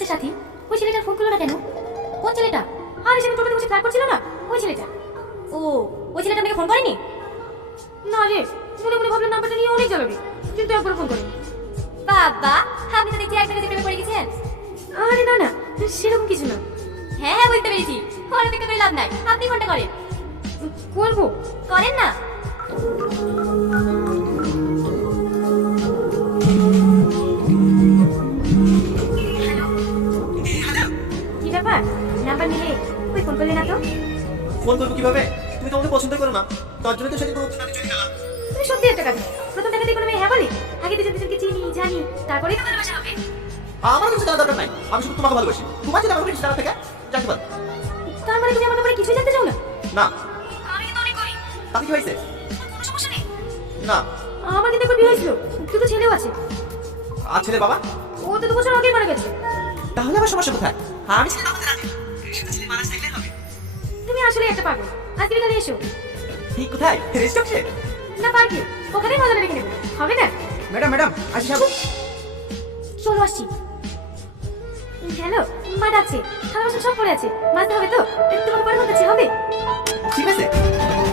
আছে সাথী, ওই ছেলেটার ফোন করলো না কেন? কোন ছেলেটা? আরে সেদিন টোটোতে বসে ফ্ল্যাট করছিল না, ওই ছেলেটা। ও, ওই ছেলেটা আপনাকে ফোন করেনি? না রে, মনে মনে ভাবলাম নাম্বারটা নিয়ে অনেক জ্বালাবে, কিন্তু একবার ফোন করেনি। বাবা, আপনি তো দেখছি একটা প্রেমে পড়ে গেছেন। আরে না না, সেরকম কিছু না। হ্যাঁ হ্যাঁ, বুঝতে পেরেছি। ফোন অপেক্ষা করে লাভ নাই, আপনি ফোনটা করেন। করবো? করেন না। কি ব্যাপার, নাম্বার নিলে ওই ফোন করলে না তো? ফোন করবো কিভাবে? তুমি তো আমাকে পছন্দ করো না, তার জন্য তো সেদিন কোনো উত্তর না দিয়ে চলে গেলাম। তুমি সত্যি একটা কথা, প্রথম দেখাতেই কোনো মেয়ে হ্যাঁ বলে? আগে দুজন দুজনকে চিনি জানি, তারপরেই তো ভালোবাসা হবে। আমার কিছু জানার দরকার নাই, আমি শুধু তোমাকে ভালোবাসি। তোমার যদি আমার কিছু জানার থাকে জানতে পারো। তার মানে তুমি আমার ব্যাপারে কিছুই জানতে চাও না? না। আমি কিন্তু অনেক করি। তাতে কি হয়েছে? কোনো সমস্যা নেই। না। আমার কিন্তু একবার বিয়ে হয়েছিল, দুটো ছেলেও আছে। আর ছেলে বাবা? ও তো 2 বছর আগেই মারা গেছে। তাহলে আবার সমস্যা কোথায়? আমি ছেলে আমাদের রাজি, সেটা ছেলে মারা চাইলে হবে। তুমি আসলে একটা পাগল। আজকে বিকালে এসো। ঠিক কোথায়? রেস্ট অফিসে? না পার্কে, ওখানেই মজাটা রেখে নেবো, হবে না? ম্যাডাম ম্যাডাম আসি সাহেব। চলো আসছি। হ্যালো, মা ডাকছে, থালা বাসন সব পড়ে আছে, মাজতে হবে তো? তোমাকে পরে বলতেছি, হবে? ঠিক আছে।